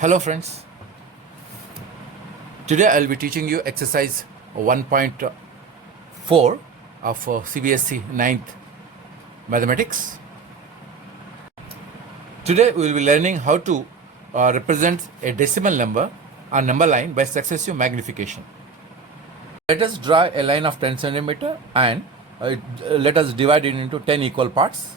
Hello friends, today I will be teaching you exercise 1.4 of CBSE 9th Mathematics. Today we will be learning how to represent a decimal number on number line by successive magnification. Let us draw a line of 10 centimeter and let us divide it into 10 equal parts.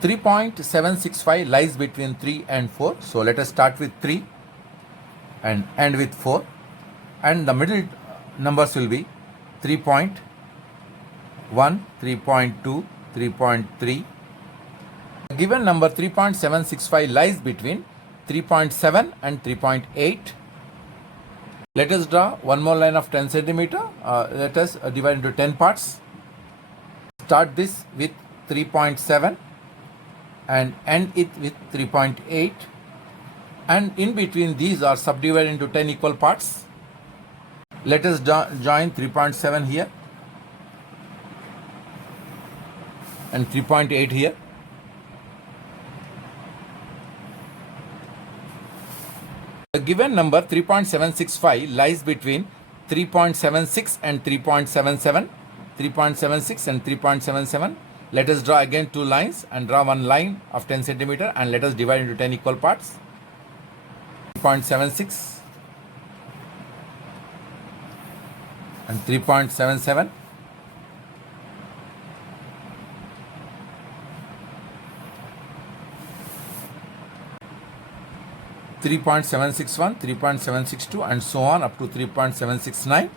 .765 lies between 3 and 4. So let us start with 3 and end with 4. And the middle numbers will be 3.1, 3.2, 3.3. The given number 3.765 lies between 3.7 and 3.8. Let us draw one more line of 10 centimeter. Let us divide into 10 parts. Start this with 3.7. and end it with 3.8, and in between these are subdivided into 10 equal parts. Let us join 3.7 here and 3.8 here. The given number 3.765 lies between 3.76 and 3.77, 3.76 and 3.77. Let us draw again two lines and draw one line of 10 centimeter and let us divide into 10 equal parts. 3.76 and 3.77. .761, 3.762 and so on up to 3.769.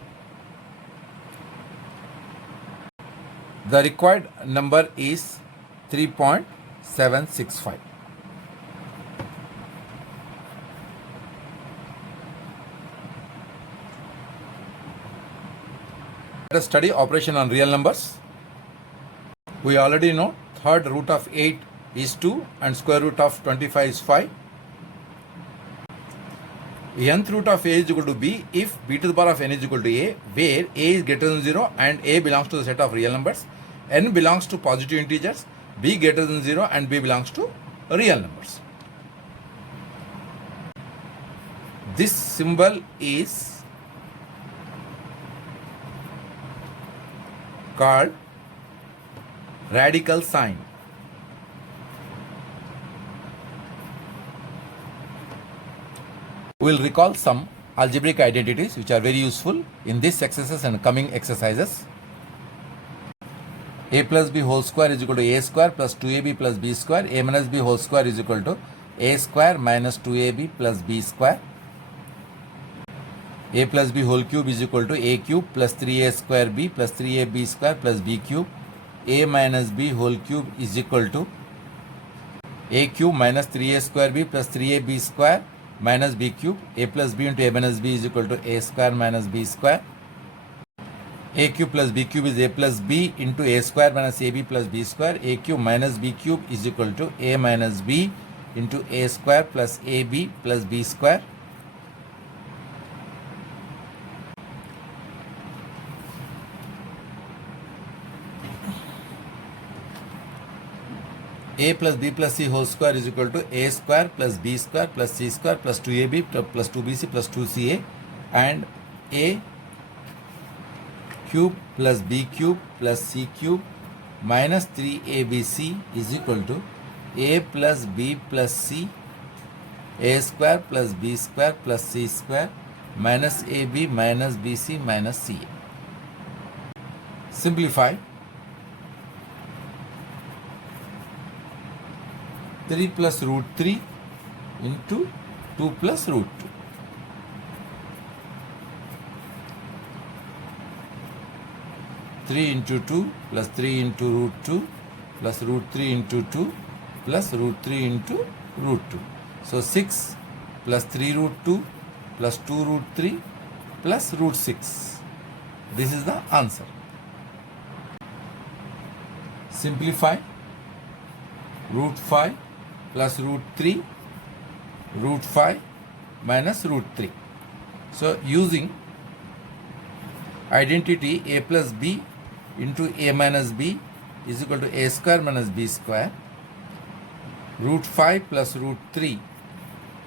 The required number is 3.765. Let us study operation on real numbers. We already know third root of 8 is 2 and square root of 25 is 5. Nth root of a is equal to b if b to the power of n is equal to a, where a is greater than 0 and a belongs to the set of real numbers, n belongs to positive integers, b greater than 0 and b belongs to real numbers. This symbol is called radical sign. We will recall some algebraic identities which are very useful in this exercise and coming exercises. A plus b whole square is equal to a square plus 2ab plus b square. A minus b whole square is equal to a square minus 2ab plus b square. A plus b whole cube is equal to a cube plus 3a square b plus 3ab square plus b cube. A minus b whole cube is equal to a cube minus 3a square b plus 3ab square minus b cube. A plus b into a minus b is equal to a square minus b square. A cube plus b cube is a plus b into a square minus ab plus b square. A cube minus b cube is equal to a minus b into a square plus ab plus b square. A plus b plus c whole square is equal to a square plus b square plus c square plus 2ab plus 2bc plus 2ca, and a cube plus b cube plus c cube minus 3abc is equal to a plus b plus c, a square plus b square plus c square minus ab minus bc minus ca. Simplify. 3 plus root 3 into 2 plus root 2. Three into 2 plus 3 into root 2 plus root 3 into 2 plus root 3 into root 2. So 6 plus 3 root 2 plus 2 root 3 plus root 6. This is the answer. Simplify. Root 5 plus root 3 root 5 minus root 3. So using identity a plus b into a minus b is equal to a square minus b square. Root 5 plus root 3,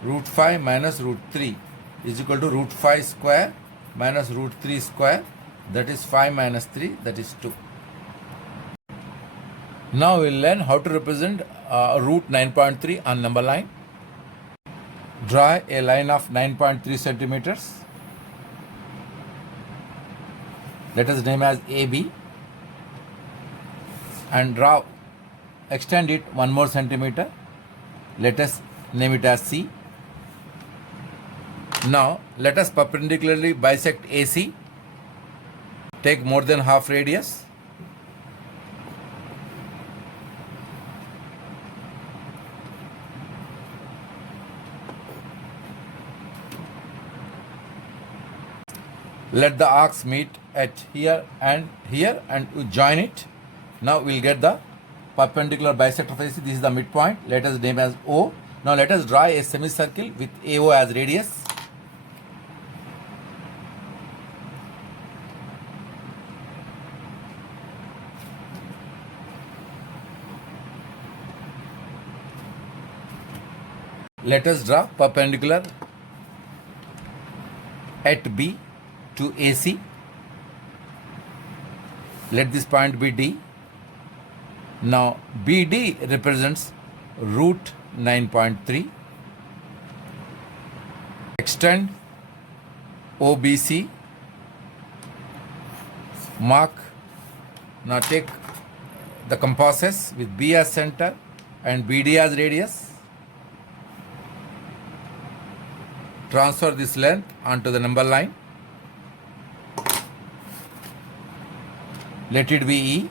root 5 minus root 3 is equal to root 5 square minus root 3 square, that is 5 minus 3, that is 2. Now we'll learn how to represent root 9.3 on number line. Draw a line of 9.3 centimeters. Let us name as AB, and extend it 1 more centimeter. Let us name it as C. Now let us perpendicularly bisect AC. Take more than half radius. Let the arcs meet at here and we join it. Now we'll get the perpendicular bisector of AC. This is the midpoint. Let us name as O. Now let us draw a semicircle with AO as radius. Let us draw perpendicular at B to AC. Let this point be D. Now BD represents root 9.3. Extend OBC. Mark. Now take the compasses with B as center and BD as radius. Transfer this length onto the number line. Let it be E.